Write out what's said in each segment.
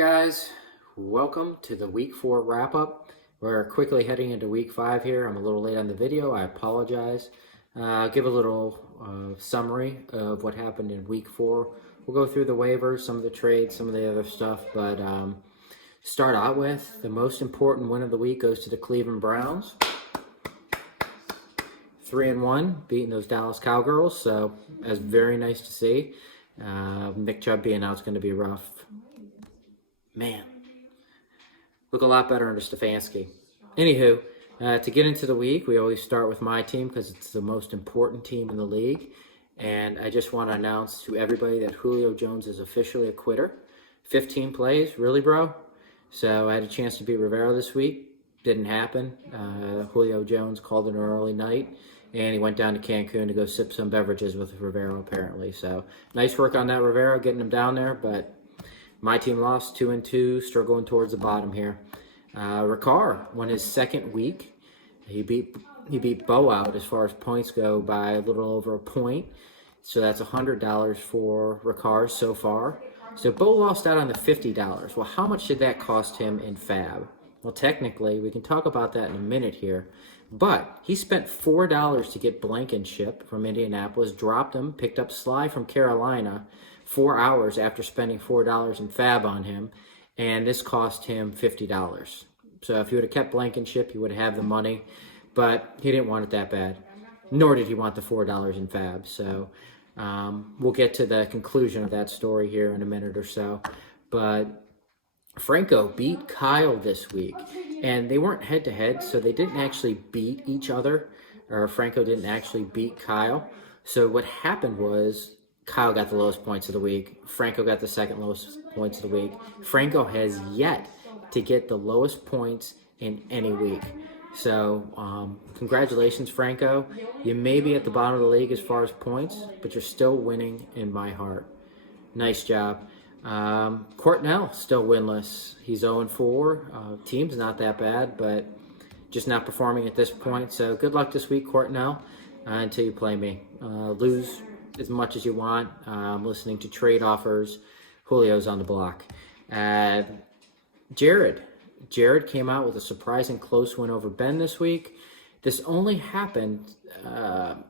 guys, welcome to the week 4 wrap-up. We're quickly heading into week 5 here. I'm a little late on the video, I apologize. I'll give a little summary of what happened in week 4. We'll go through the waivers, some of the trades, some of the other stuff, but start out with the most important win of the week goes to the Cleveland Browns. 3-1, beating those Dallas Cowgirls, so that's very nice to see. Nick Chubb being out is going to be rough. Man, look a lot better under Stefanski. Anywho, to get into the week, we always start with my team because it's the most important team in the league. And I just want to announce to everybody that Julio Jones is officially a quitter. 15 plays, really, bro? So I had a chance to beat Rivera this week. Didn't happen. Julio Jones called it an early night, and he went down to Cancun to go sip some beverages with Rivera, apparently. So nice work on that, Rivera, getting him down there, but my team lost 2-2, struggling towards the bottom here. Ricard won his second week. He beat Bo out as far as points go by a little over a point. So that's $100 for Ricard so far. So Bo lost out on the $50. Well, how much did that cost him in Fab? Well, technically, we can talk about that in a minute here. But he spent $4 to get Blankenship from Indianapolis, dropped him, picked up Sly from Carolina 4 hours after spending $4 in Fab on him, and this cost him $50. So if he would have kept Blankenship, he would have the money, but he didn't want it that bad, nor did he want the $4 in Fab. So we'll get to the conclusion of that story here in a minute or so. But Franco beat Kyle this week, and they weren't head-to-head, so they didn't actually beat each other, or Franco didn't actually beat Kyle. So what happened was Kyle got the lowest points of the week. Franco got the second lowest points of the week. Franco has yet to get the lowest points in any week. So congratulations, Franco. You may be at the bottom of the league as far as points, but you're still winning in my heart. Nice job. Courtnell still winless. He's 0-4. Team's not that bad, but just not performing at this point. So good luck this week, Courtnell, until you play me. Lose as much as you want. Listening to trade offers. Julio's on the block. Jared came out with a surprising close win over Ben this week. This only happened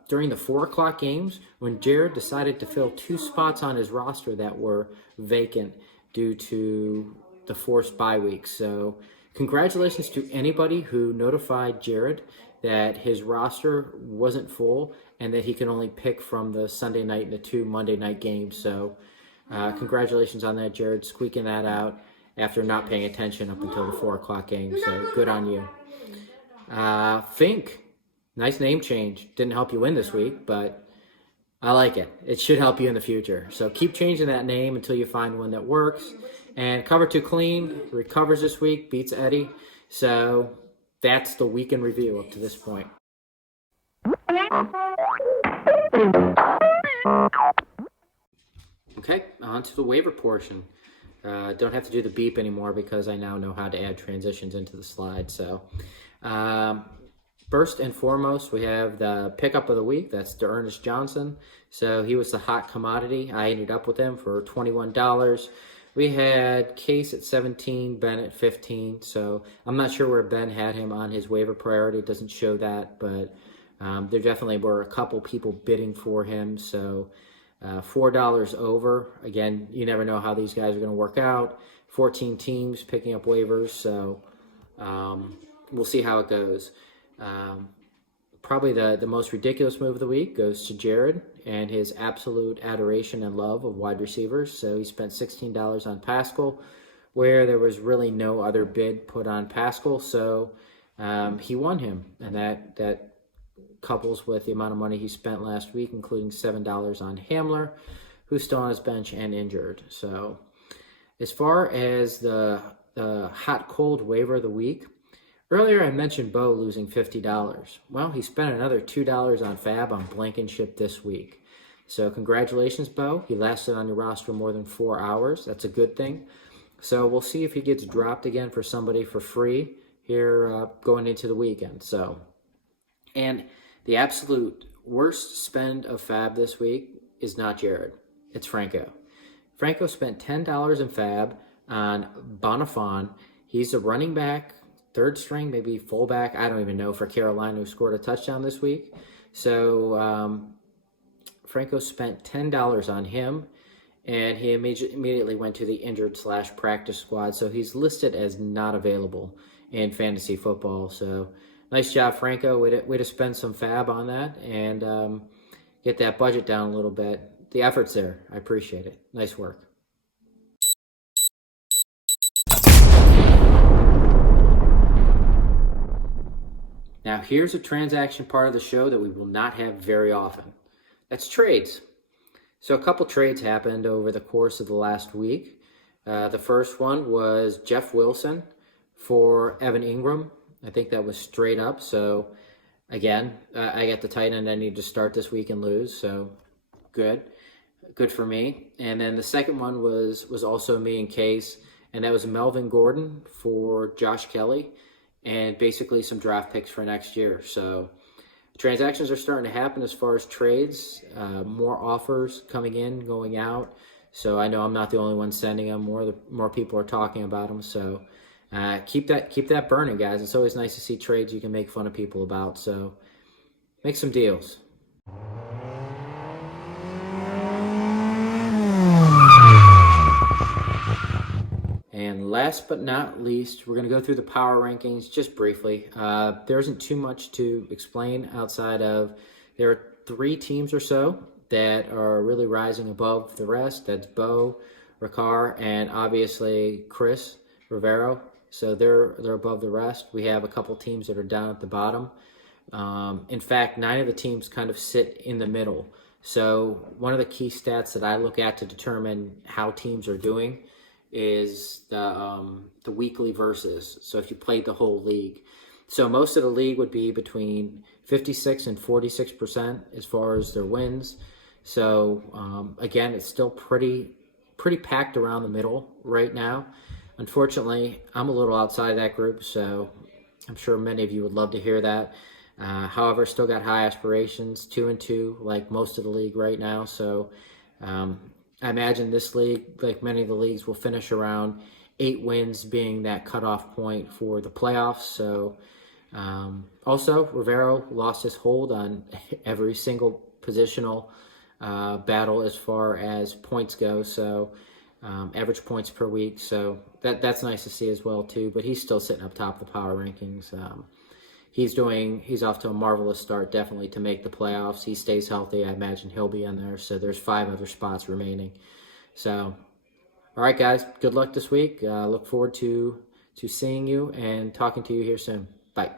during the 4 o'clock games when Jared decided to fill 2 spots on his roster that were vacant due to the forced bye week. So congratulations to anybody who notified Jared that his roster wasn't full and that he can only pick from the Sunday night and the 2 Monday night games. So congratulations on that, Jared, squeaking that out after not paying attention up until the 4 o'clock game. So good on you. Fink, nice name change. Didn't help you win this week, but I like it. It should help you in the future. So keep changing that name until you find one that works. And Cover 2 Clean recovers this week, beats Eddie. So that's the week in review up to this point. Okay, on to the waiver portion. Don't have to do the beep anymore because I now know how to add transitions into the slide. So first and foremost, we have the pickup of the week. That's Ernest Johnson. So he was the hot commodity. I ended up with him for $21. We had Case at 17, Ben at 15. So I'm not sure where Ben had him on his waiver priority. It doesn't show that, but there definitely were a couple people bidding for him. So $4 over. Again, you never know how these guys are going to work out. 14 teams picking up waivers. So we'll see how it goes. Probably the most ridiculous move of the week goes to Jared and his absolute adoration and love of wide receivers. So he spent $16 on Pascal, where there was really no other bid put on Pascal. So he won him, and that couples with the amount of money he spent last week, including $7 on Hamler, who's still on his bench and injured. So as far as the hot-cold waiver of the week, earlier I mentioned Bo losing $50. Well, he spent another $2 on Fab on Blankenship this week. So congratulations, Bo. He lasted on your roster more than 4 hours. That's a good thing. So we'll see if he gets dropped again for somebody for free here going into the weekend. And the absolute worst spend of Fab this week is not Jared. It's Franco. Franco spent $10 in Fab on Bonifon. He's a running back, third string, maybe fullback, I don't even know, for Carolina, who scored a touchdown this week. So Franco spent $10 on him, and he immediately went to the injured/practice squad. So he's listed as not available in fantasy football. So nice job, Franco. Way to spend some fab on that and get that budget down a little bit. The effort's there. I appreciate it. Nice work. Now, here's a transaction part of the show that we will not have very often. That's trades. So a couple trades happened over the course of the last week. The first one was Jeff Wilson for Evan Ingram. I think that was straight up. So again, I got the tight end I need to start this week and lose. So good for me. And then the second one was also me and Case, and that was Melvin Gordon for Josh Kelly, and basically some draft picks for next year. So transactions are starting to happen as far as trades. More offers coming in, going out. So I know I'm not the only one sending them. More people are talking about them. So keep that burning, guys. It's always nice to see trades you can make fun of people about. So make some deals. And last but not least, we're going to go through the power rankings just briefly. There isn't too much to explain outside of there are 3 teams or so that are really rising above the rest. That's Bo, Ricard, and obviously Chris Rivero. So they're above the rest. We have a couple teams that are down at the bottom. In fact, 9 of the teams kind of sit in the middle. So one of the key stats that I look at to determine how teams are doing is the weekly versus. So if you played the whole league. So most of the league would be between 56 and 46% as far as their wins. So again, it's still pretty packed around the middle right now. Unfortunately, I'm a little outside of that group, so I'm sure many of you would love to hear that. However, still got high aspirations, 2-2, like most of the league right now. So I imagine this league, like many of the leagues, will finish around 8 wins being that cutoff point for the playoffs. So also, Rivero lost his hold on every single positional battle as far as points go. So average points per week. So that's nice to see as well too. But he's still sitting up top of the power rankings. He's off to a marvelous start, definitely, to make the playoffs. He stays healthy, I imagine he'll be in there. So there's 5 other spots remaining. So, all right, guys, good luck this week. Look forward to seeing you and talking to you here soon. Bye.